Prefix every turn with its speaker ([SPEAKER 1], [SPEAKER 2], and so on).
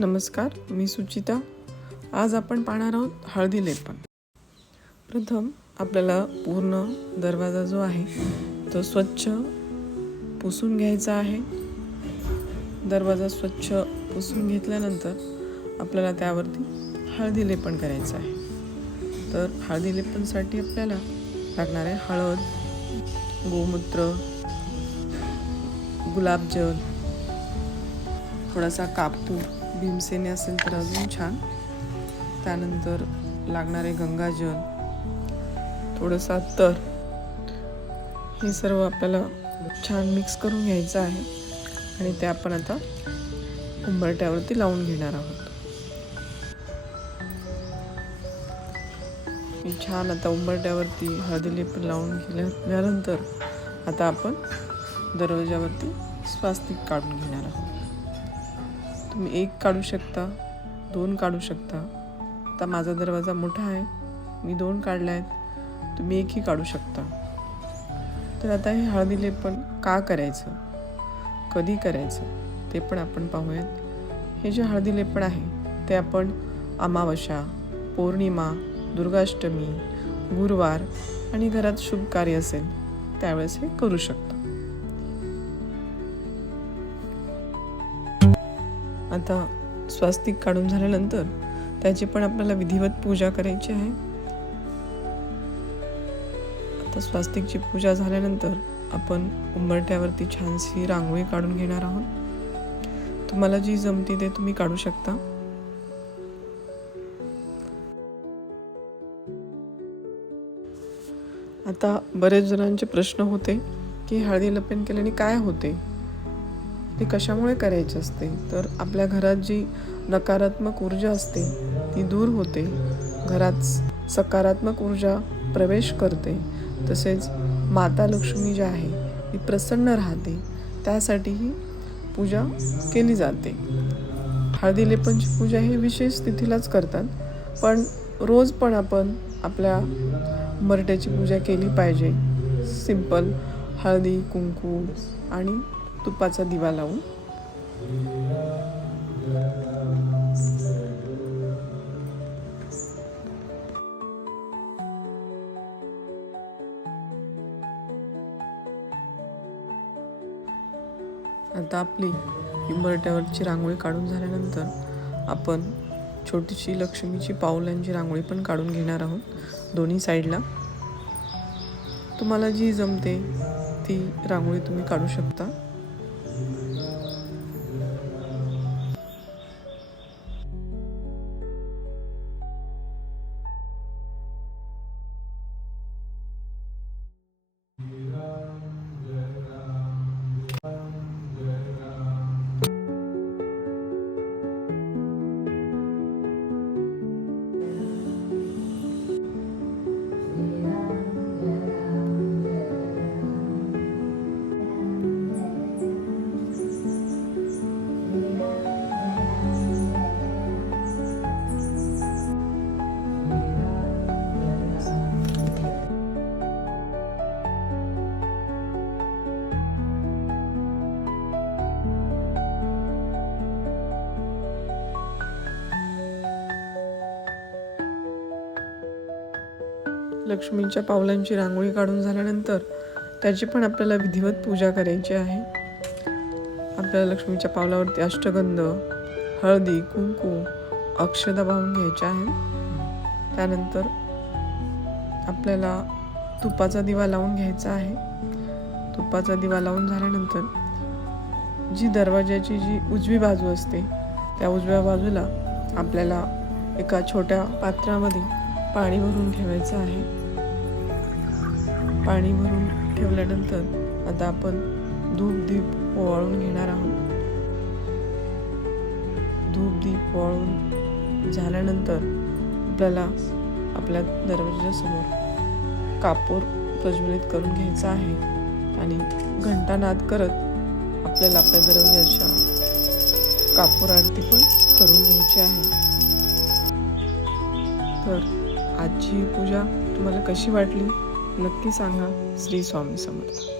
[SPEAKER 1] नमस्कार मी सुचिता. आज आपण पाहणार आहोत हळदी लेपन. प्रथम आपल्याला पूर्ण दरवाजा जो आहे तो स्वच्छ पुसून घ्यायचा आहे. दरवाजा स्वच्छ पुसून घेतल्यानंतर आपल्याला त्यावरती हळदी लेपन करायचं आहे. तर हळदी लेपनसाठी आपल्याला लागणार आहे हळद गोमूत्र गुलाबजल थोडासा कापतूर. भीमसेने असेल तर अजून छान. त्यानंतर लागणारे गंगाजल थोडंसं अत्तर. हे सर्व आपल्याला छान मिक्स करून घ्यायचं आहे. आणि ते आपण आता उंबरट्यावरती लावून घेणार आहोत. हे छान आता उंबरट्यावरती हळदी लेप लावून घेतल्यानंतर आता आपण दरवाजावरती स्वास्तिक काढून घेणार आहोत. तुम्ही एक काढू शकता दोन काढू शकता. आता माझा दरवाजा मोठा आहे मी दोन काढला आहेत तुम्ही एकही काढू शकता. तर आता हे हळदी लेपन का करायचं? कधी करायचं? ते पण आपण पाहूयात. हे जे हळदी लेपन आहे ते आपण अमावस्या पौर्णिमा दुर्गाष्टमी गुरुवार आणि घरात शुभ कार्य असेल त्यावेळेस हे करू शकतो. आता स्वास्तिक काढून झाल्यानंतर त्याची पण आपल्याला विधिवत पूजा करायची आहे. आता स्वास्तिकची पूजा झाल्यानंतर आपण उंबरट्यावरती छानशी रांगोळी काढून घेणार आहोत. तुम्हाला जी जमती ते तुम्ही काढू शकता. आता बरेच जणांचे प्रश्न होते की हळदी लपेन केल्याने काय होते? ती कशामुळे करायची असते? तर आपल्या घरात जी नकारात्मक ऊर्जा असते ती दूर होते. घरात सकारात्मक ऊर्जा प्रवेश करते. तसेच माता लक्ष्मी जी आहे ती प्रसन्न राहते. त्यासाठीही पूजा केली जाते. हळदी लेपनची पूजा ही विशेष तिथीलाच करतात. पण रोज पण आपण आपल्या मरट्याची पूजा केली पाहिजे. सिंपल हळदी कुंकू आणि तुपाचा दिवा लावून. आता आपली इमरट्यावरची रांगोळी काढून झाल्यानंतर आपण छोटीशी लक्ष्मीची पाऊलांची रांगोळी पण काढून घेणार आहोत दोन्ही साईडला. तुम्हाला जी जमते ती रांगोळी तुम्ही काढू शकता. लक्ष्मीच्या पावलांची रांगोळी काढून झाल्यानंतर त्याची पण आपल्याला विधिवत पूजा करायची आहे. आपल्याला लक्ष्मीच्या पावलावरती अष्टगंध हळदी कुंकू अक्षदा वाहून घ्यायच्या आहे. त्यानंतर आपल्याला तुपाचा दिवा लावून घ्यायचा आहे. तुपाचा दिवा लावून झाल्यानंतर जी दरवाजाची जी उजवी बाजू असते त्या उजव्या बाजूला आपल्याला एका छोट्या पात्रामध्ये पाणी भरून ठेवायचं आहे. पाणी भरून ठेवल्यानंतर आता आपण धूप दीप ओवाळून घेणार आहोत. धूप दीप ओवाळून झाल्यानंतर आपल्याला आपल्या दरवाजाच्या समोर कापूर प्रज्वलित करून घ्यायचा आहे आणि घंटानाद करत आपल्याला आपल्या दरवाजाच्या कापूर आरती पण करून घ्यायची आहे. तर आजची पूजा तुम्हाला कशी वाटली? नक्की सांगा श्री स्वामी समर्थ.